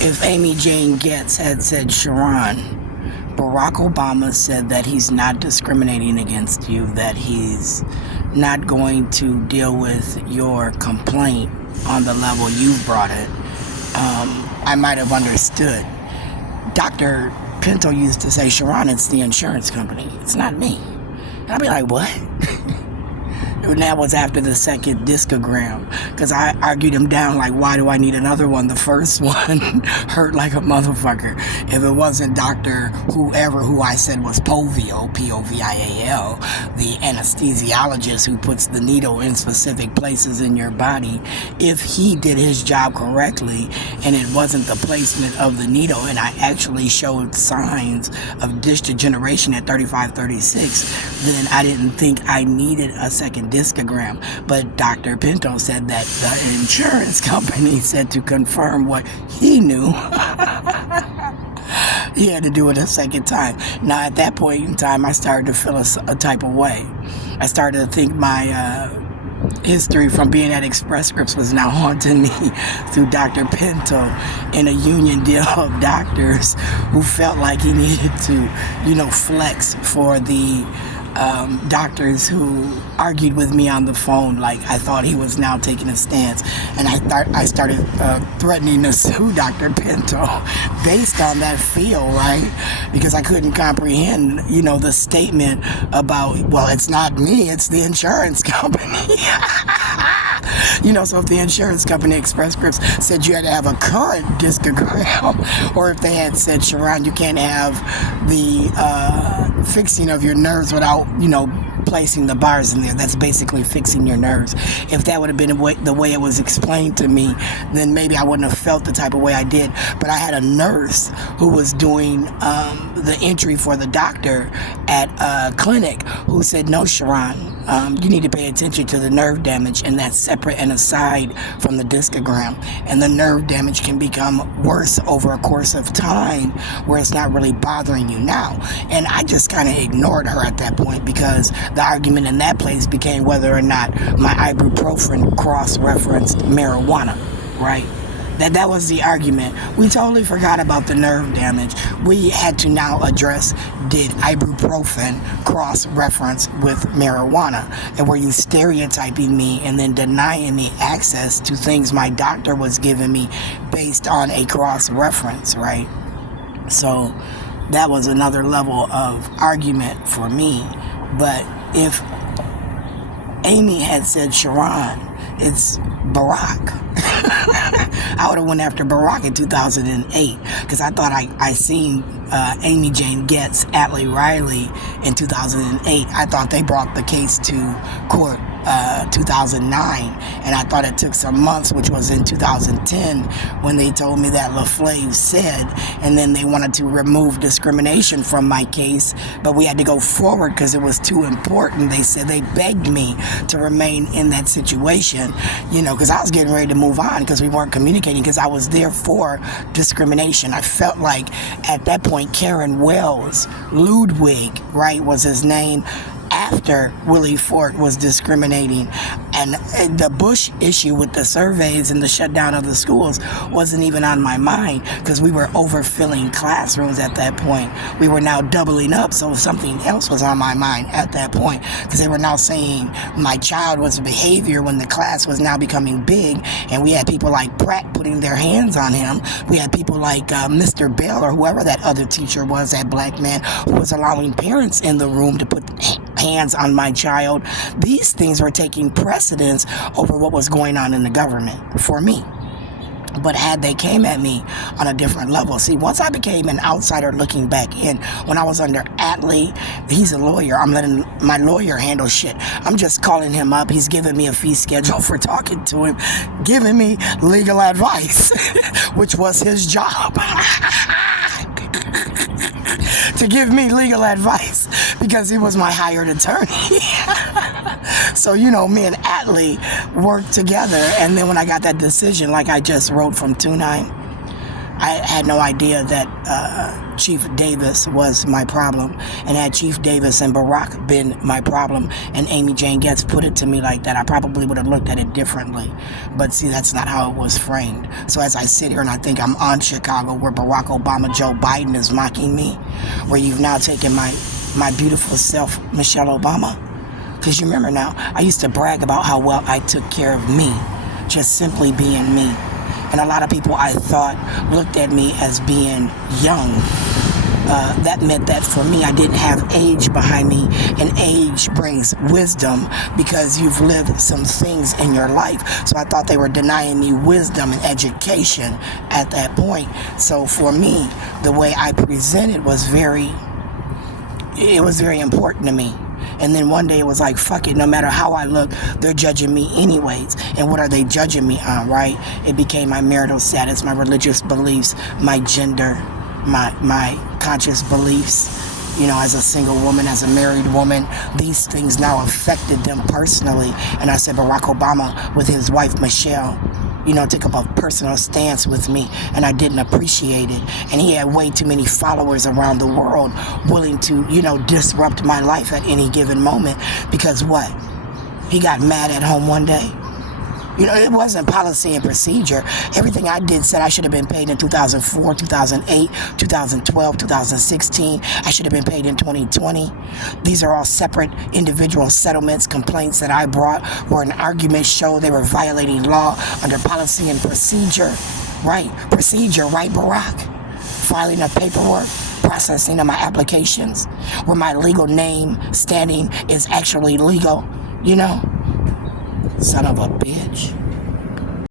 If Amy Jane Getz had said, Sharon, Barack Obama said that he's not discriminating against you, that he's not going to deal with your complaint on the level you've brought it, I might have understood. Dr. Pinto used to say, Sharon, it's the insurance company. It's not me. And I'd be like, what? And that was after the second discogram, because I argued him down like, why do I need another one? The first one hurt like a motherfucker. If it wasn't Dr. whoever who I said was Povil, P-O-V-I-A-L, the anesthesiologist who puts the needle in specific places in your body, if he did his job correctly and it wasn't the placement of the needle, and I actually showed signs of disc degeneration at 35, 36, then I didn't think I needed a second discogram. But Dr. Pinto said that the insurance company said to confirm what he knew, he had to do it a second time. Now, at that point in time, I started to feel a type of way. I started to think my history from being at Express Scripts was now haunting me through Dr. Pinto in a union deal of doctors who felt like he needed to, flex for the doctors who argued with me on the phone. Like, I thought he was now taking a stance, and I started threatening to sue Dr. Pinto based on that feel, right? Because I couldn't comprehend, the statement about, well, it's not me, it's the insurance company. So if the insurance company, Express Scripts, said you had to have a current discogram, or if they had said, Sharon, you can't have the fixing of your nerves without, placing the bars in there. That's basically fixing your nerves. If that would have been the way it was explained to me, then maybe I wouldn't have felt the type of way I did. But I had a nurse who was doing the entry for the doctor at a clinic who said, no, Sharon, you need to pay attention to the nerve damage, and that's separate and aside from the discogram. And the nerve damage can become worse over a course of time where it's not really bothering you now. And I just kind of ignored her at that point, because the argument in that place became whether or not my ibuprofen cross-referenced marijuana, right? That was the argument. We totally forgot about the nerve damage. We had to now address, did ibuprofen cross-reference with marijuana? And were you stereotyping me and then denying me access to things my doctor was giving me based on a cross-reference, right? So that was another level of argument for me. But if Amy had said, Sharon, it's Barack, I would have went after Barack in 2008, because I thought I seen Amy Jane Getz, Atlee Riley in 2008. I thought they brought the case to court 2009, and I thought it took some months, which was in 2010 when they told me that LaFlave said, and then they wanted to remove discrimination from my case, but we had to go forward because it was too important. They said they begged me to remain in that situation, because I was getting ready to move on because we weren't communicating, because I was there for discrimination. I felt like at that point Karen Wells, Ludwig, right, was his name, after Willie Ford was discriminating. And the Bush issue with the surveys and the shutdown of the schools wasn't even on my mind, because we were overfilling classrooms at that point. We were now doubling up, so something else was on my mind at that point, because they were now saying my child was behavior when the class was now becoming big, and we had people like Pratt putting their hands on him. We had people like Mr. Bell, or whoever that other teacher was, that black man, who was allowing parents in the room to put hands on my child. These things were taking precedence over what was going on in the government for me. But had they came at me on a different level, see, once I became an outsider looking back in, when I was under Atlee, he's a lawyer, I'm letting my lawyer handle shit. I'm just calling him up, he's giving me a fee schedule for talking to him, giving me legal advice, which was his job. To give me legal advice, because he was my hired attorney. So, me and Atlee worked together, and then when I got that decision, like I just wrote from 2-9, I had no idea that Chief Davis was my problem. And had Chief Davis and Barack been my problem, and Amy Jane Getz put it to me like that, I probably would have looked at it differently. But see, that's not how it was framed. So as I sit here and I think I'm on Chicago, where Barack Obama, Joe Biden is mocking me, where you've now taken my beautiful self, Michelle Obama. Because you remember now, I used to brag about how well I took care of me, just simply being me. And a lot of people, I thought, looked at me as being young. That meant that for me, I didn't have age behind me, and age brings wisdom because you've lived some things in your life. So I thought they were denying me wisdom and education at that point. So for me, the way I presented was very important to me. And then one day it was like, fuck it, no matter how I look, they're judging me anyways. And what are they judging me on, right? It became my marital status, my religious beliefs, my gender, my conscious beliefs, as a single woman, as a married woman. These things now affected them personally. And I said, Barack Obama, with his wife, Michelle, took up a personal stance with me, and I didn't appreciate it. And he had way too many followers around the world willing to, disrupt my life at any given moment. Because what? He got mad at home one day. It wasn't policy and procedure. Everything I did said I should have been paid in 2004, 2008, 2012, 2016. I should have been paid in 2020. These are all separate individual settlements, complaints that I brought where an argument showed they were violating law under policy and procedure. Right, procedure, right, Barack? Filing of paperwork, processing of my applications, where my legal name standing is actually legal, Son of a bitch.